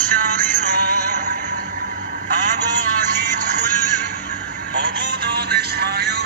שערירו, אבו אחיד חול, עבודו נשמיו.